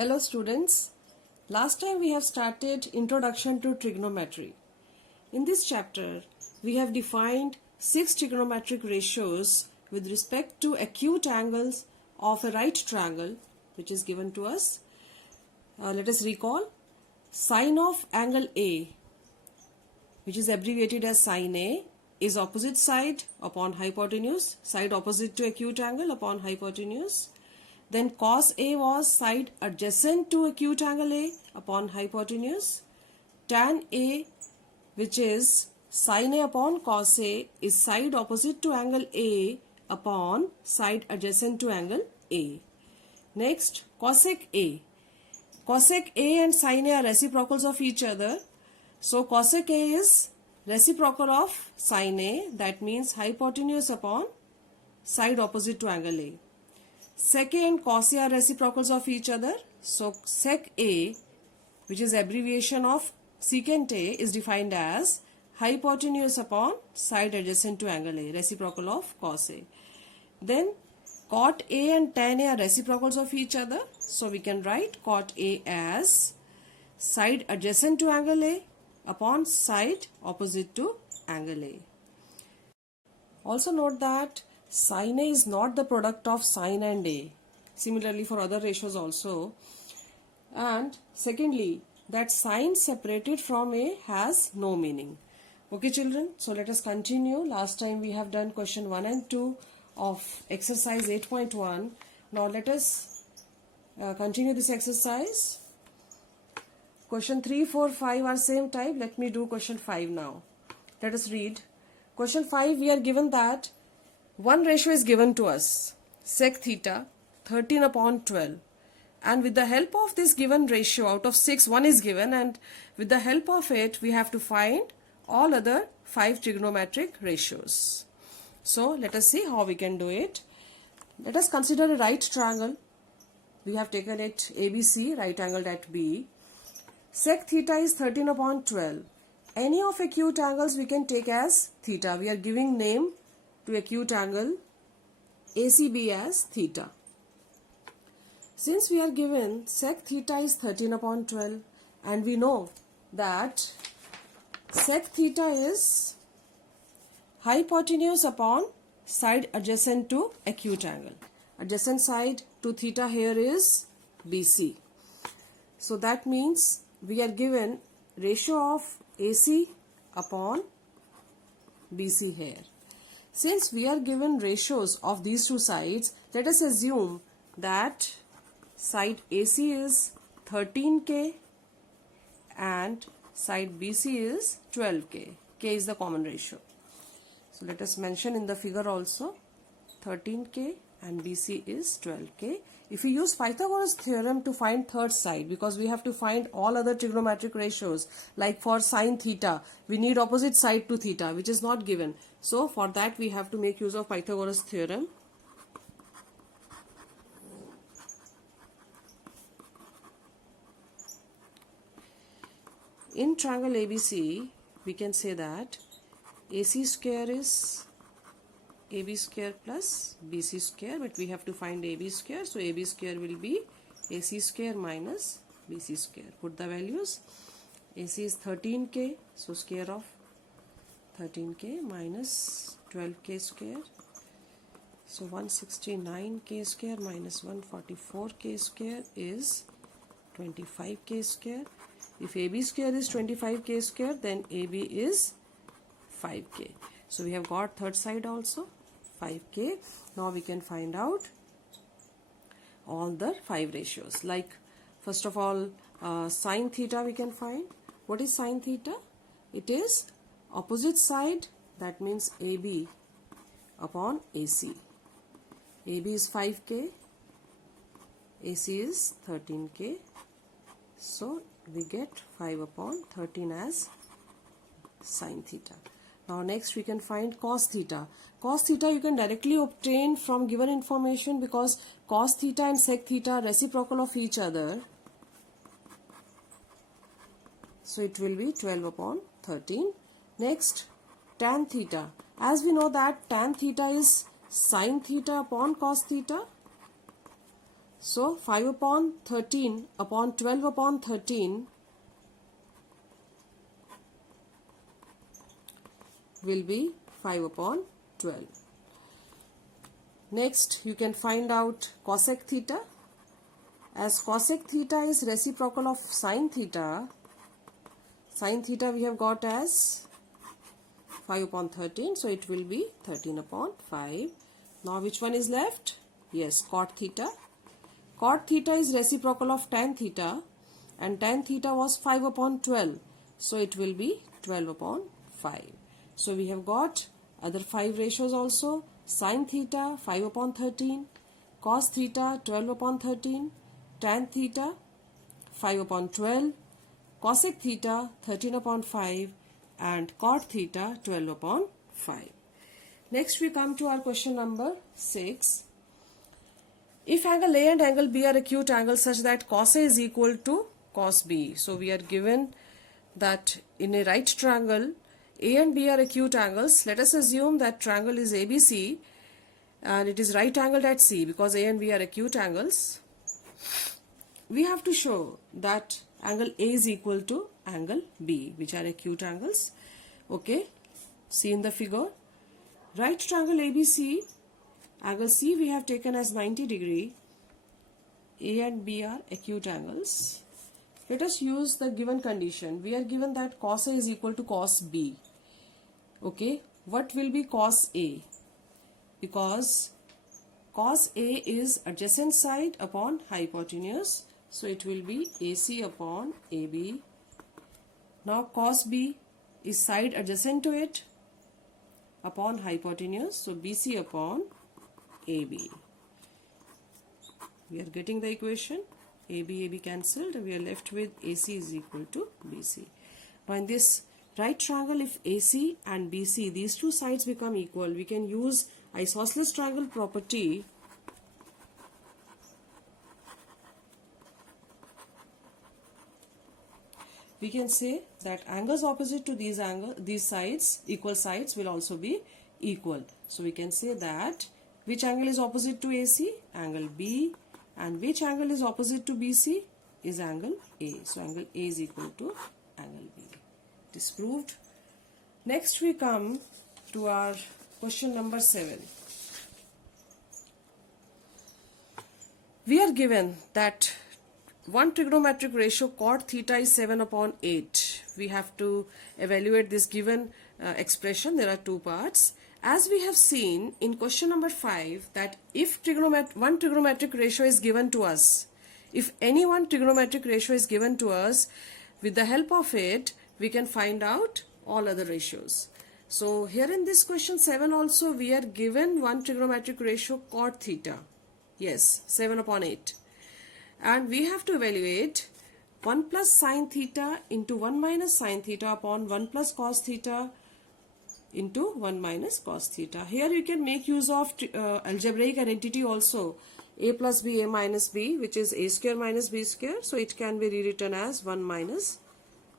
Hello students, last time we have started Introduction to Trigonometry. In this chapter, we have defined 6 trigonometric ratios with respect to acute angles of a right triangle which is given to us. Let us recall sine of angle A, which is abbreviated as sine A, is opposite side upon hypotenuse, side opposite to acute angle upon hypotenuse. Then cos A was side adjacent to acute angle A upon hypotenuse. Tan A, which is sin A upon cos A, is side opposite to angle A upon side adjacent to angle A. Next, cosec A. Cosec A and sin A are reciprocals of each other. So cosec A is reciprocal of sin A, that means hypotenuse upon side opposite to angle A. Sec A and cos A are reciprocals of each other. So sec A, which is abbreviation of secant A, is defined as hypotenuse upon side adjacent to angle A, reciprocal of cos A. Then cot A and tan A are reciprocals of each other. So we can write cot A as side adjacent to angle A upon side opposite to angle A. Also note that sin A is not the product of sin and A. Similarly for other ratios also. And secondly, that sin separated from A has no meaning. Okay children, so let us continue. Last time we have done question 1 and 2 of exercise 8.1. Now let us continue this exercise. Question 3, 4, 5 are same type. Let me do question 5 now. Let us read. Question 5, we are given that one ratio is given to us, sec theta 13 upon 12, and with the help of this given ratio, out of 6 1 is given, and with the help of it we have to find all other 5 trigonometric ratios. So let us see how we can do it. Let us consider a right triangle. We have taken it ABC, right angled at B. Sec theta is 13 upon 12. Any of acute angles we can take as theta. We are giving name to acute angle ACB as theta. Since we are given sec theta is 13 upon 12 and we know that sec theta is hypotenuse upon side adjacent to acute angle. Adjacent side to theta here is BC. So that means we are given ratio of AC upon BC here. Since we are given ratios of these two sides, let us assume that side AC is 13K and side BC is 12K. K is the common ratio. So let us mention in the figure also 13K and BC is 12K. If we use Pythagoras theorem to find third side, because we have to find all other trigonometric ratios, like for sine theta, we need opposite side to theta, which is not given. So for that we have to make use of Pythagoras theorem. In triangle ABC, we can say that AC square is AB square plus BC square, but we have to find AB square, so AB square will be AC square minus BC square. Put the values. AC is 13K, so square of 13K minus 12K square, so 169K square minus 144K square is 25K square. If AB square is 25K square, then AB is 5K. So we have got third side also 5K. Now we can find out all the 5 ratios. Like first of all, sine theta we can find. What is sine theta? It is opposite side, that means AB upon AC. AB is 5K, AC is 13K. So we get 5 upon 13 as sine theta. Now next we can find cos theta. Cos theta you can directly obtain from given information, because cos theta and sec theta are reciprocal of each other. So it will be 12 upon 13. Next, tan theta. As we know that tan theta is sine theta upon cos theta. So 5 upon 13 upon 12 upon 13 will be 5 upon 12. Next, you can find out cosec theta. As cosec theta is reciprocal of sin theta we have got as 5 upon 13, so it will be 13 upon 5. Now which one is left? Yes, cot theta. Cot theta is reciprocal of tan theta, and tan theta was 5 upon 12, so it will be 12 upon 5. So we have got other 5 ratios also. Sin theta 5 upon 13, cos theta 12 upon 13, tan theta 5 upon 12, cosec theta 13 upon 5, and cot theta 12 upon 5. Next we come to our question number 6. If angle A and angle B are acute angles such that cos A is equal to cos B. So we are given that in a right triangle A and B are acute angles. Let us assume that triangle is ABC and it is right angled at C, because A and B are acute angles. We have to show that angle A is equal to angle B, which are acute angles. Okay, see in the figure, right triangle ABC, angle C we have taken as 90 degree. A and B are acute angles. Let us use the given condition. We are given that cos A is equal to cos B. Okay, what will be cos A? Because cos A is adjacent side upon hypotenuse, so it will be AC upon AB. Now cos B is side adjacent to it upon hypotenuse, so BC upon AB. We are getting the equation. AB cancelled, we are left with AC is equal to BC. Now in this right triangle, if AC and BC, these two sides become equal, we can use isosceles triangle property. We can say that angles opposite to these sides, equal sides, will also be equal. So we can say that which angle is opposite to AC? Angle B. And which angle is opposite to BC? Is angle A. So angle A is equal to angle B. It is proved. Next we come to our question number 7. We are given that one trigonometric ratio cot theta is 7 upon 8. We have to evaluate this given expression. There are two parts. As we have seen in question number 5, that if one trigonometric ratio is given to us, if any one trigonometric ratio is given to us, with the help of it, we can find out all other ratios. So here in this question 7 also, we are given one trigonometric ratio cot theta. Yes, 7 upon 8. And we have to evaluate 1 plus sine theta into 1 minus sine theta upon 1 plus cos theta into 1 minus cos theta. Here you can make use of algebraic identity also. A plus B, A minus B, which is A square minus B square. So it can be rewritten as 1 minus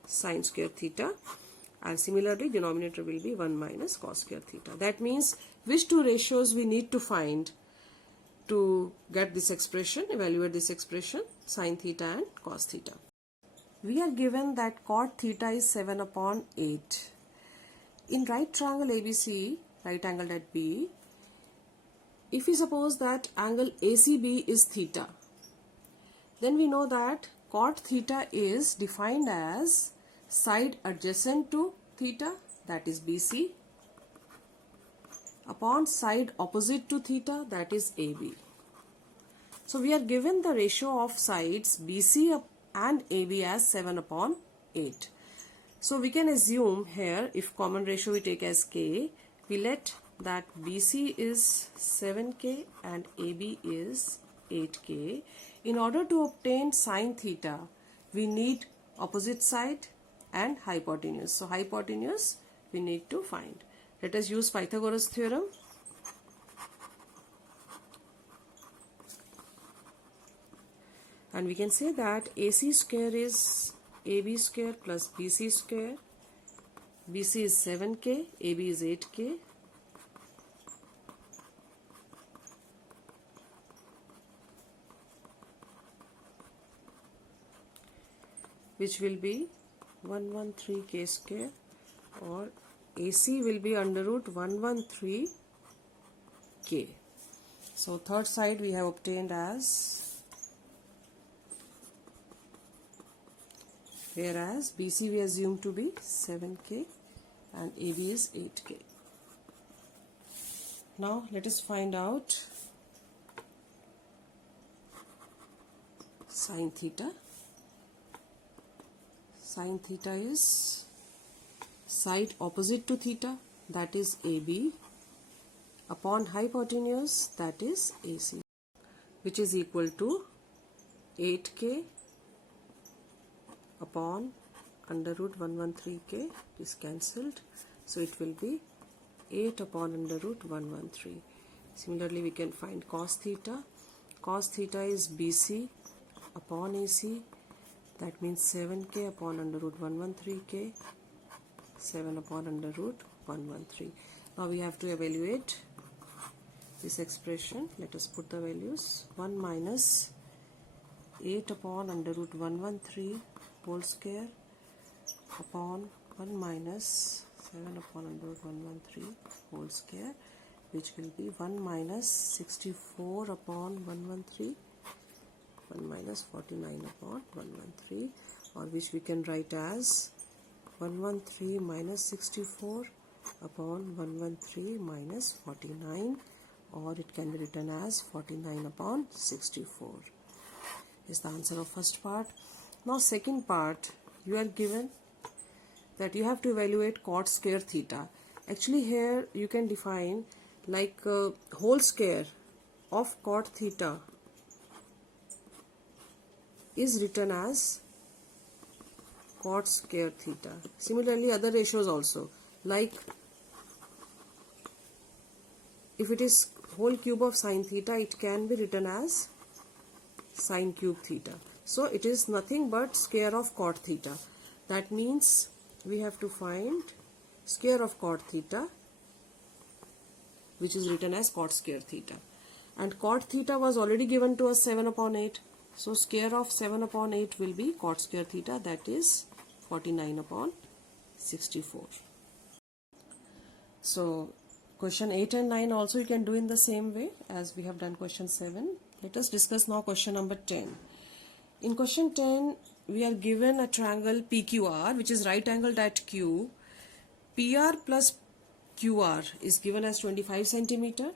sine square theta. And similarly, denominator will be 1 minus cos square theta. That means which two ratios we need to find to get this expression, evaluate this expression, sine theta and cos theta. We are given that cot theta is 7 upon 8. In right triangle ABC, right angled at B, if we suppose that angle ACB is theta, then we know that cot theta is defined as side adjacent to theta, that is BC, upon side opposite to theta, that is AB. So we are given the ratio of sides BC and AB as 7 upon 8. So we can assume here, if common ratio we take as K, we let that BC is 7K and AB is 8K. In order to obtain sine theta, we need opposite side and hypotenuse. So hypotenuse we need to find. Let us use Pythagoras theorem. And we can say that AC square is AB square plus BC square. BC is 7K, AB is 8K. which will be 113 k square, or AC will be under root 113 k. So third side we have obtained as, whereas BC we assume to be 7k and AB is 8k. Now let us find out sin theta. Sin theta is side opposite to theta, that is AB, upon hypotenuse, that is AC, which is equal to 8k upon under root 113k is cancelled, so it will be 8 upon under root 113. Similarly, we can find cos theta. Cos theta is BC upon AC, that means 7k upon under root 113k, 7 upon under root 113. Now we have to evaluate this expression. Let us put the values. 1 minus 8 upon under root 113 whole square upon 1 minus 7 upon under root 113 whole square, which will be 1 minus 64 upon 113, 1 minus 49 upon 113, or which we can write as 113 minus 64 upon 113 minus 49, or it can be written as 49 upon 64 is the answer of first part. Now second part, you are given that you have to evaluate cot square theta. Actually here you can define like whole square of cot theta is written as cot square theta. Similarly other ratios also, like if it is whole cube of sin theta, it can be written as sin cube theta. So it is nothing but square of cot theta. That means we have to find square of cot theta, which is written as cot square theta. And cot theta was already given to us 7 upon 8. So square of 7 upon 8 will be cot square theta, that is 49 upon 64. So question 8 and 9 also you can do in the same way as we have done question 7. Let us discuss now question number 10. In question 10, we are given a triangle PQR, which is right angled at Q. PR plus QR is given as 25 centimeter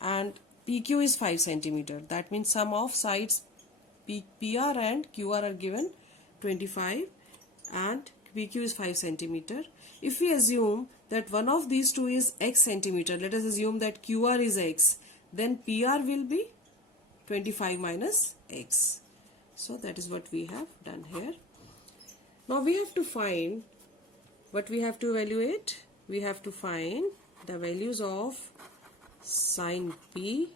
and PQ is 5 centimeter. That means sum of sides PR and QR are given 25 and PQ is 5 centimeter. If we assume that one of these two is x centimeter, let us assume that QR is x, then PR will be 25 minus x. So that is what we have done here. Now we have to find what we have to evaluate. We have to find the values of sin P,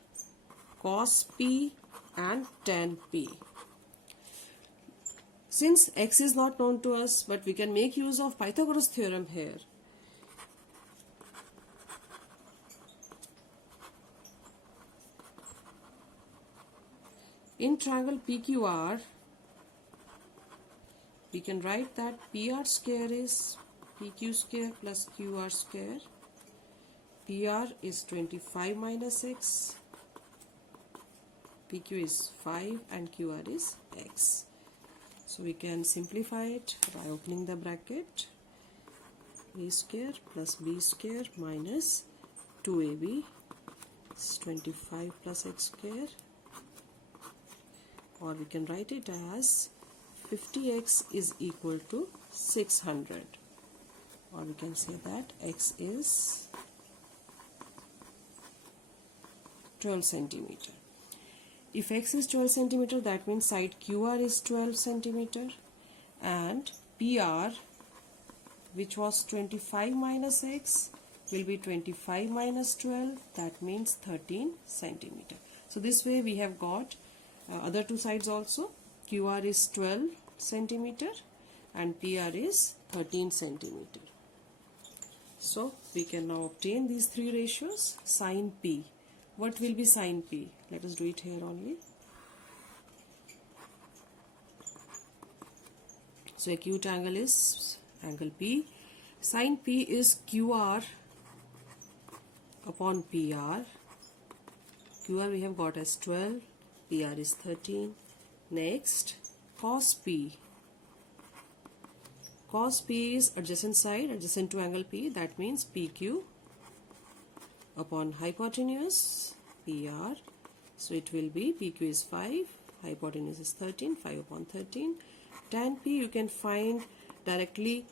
cos P and tan P. Since x is not known to us, but we can make use of Pythagoras theorem here. In triangle PQR, we can write that PR square is PQ square plus QR square. PR is 25 minus x, PQ is 5 and QR is x. So we can simplify it by opening the bracket. A square plus B square minus 2AB is 25 plus x square. Or we can write it as 50x is equal to 600. Or we can say that x is 12 centimeter. If x is 12 centimeter, that means side QR is 12 centimeter and PR, which was 25 minus x, will be 25 minus 12, that means 13 centimeter. So this way we have got other two sides also. QR is 12 centimeter and PR is 13 centimeter. So we can now obtain these three ratios. Sin P. What will be sin P? Let us do it here only. So acute angle is angle P. Sin P is QR upon PR. QR we have got as 12, PR is 13. Next, cos P. Cos P is adjacent side, adjacent to angle P, that means PQ upon hypotenuse PR. So it will be PQ is 5, hypotenuse is 13, 5 upon 13. Tan P you can find directly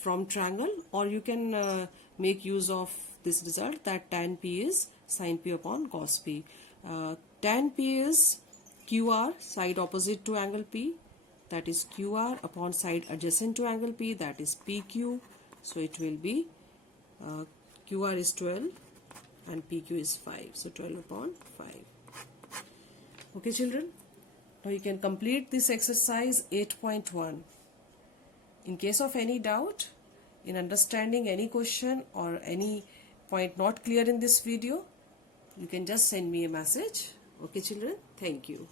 from triangle, or you can make use of this result that tan P is sin P upon cos P. Tan P is QR, side opposite to angle P, that is QR, upon side adjacent to angle P, that is PQ. So it will be QR is 12 and PQ is 5. So 12 upon 5. Okay children, now you can complete this exercise 8.1. In case of any doubt in understanding any question or any point not clear in this video, you can just send me a message. Okay children, thank you.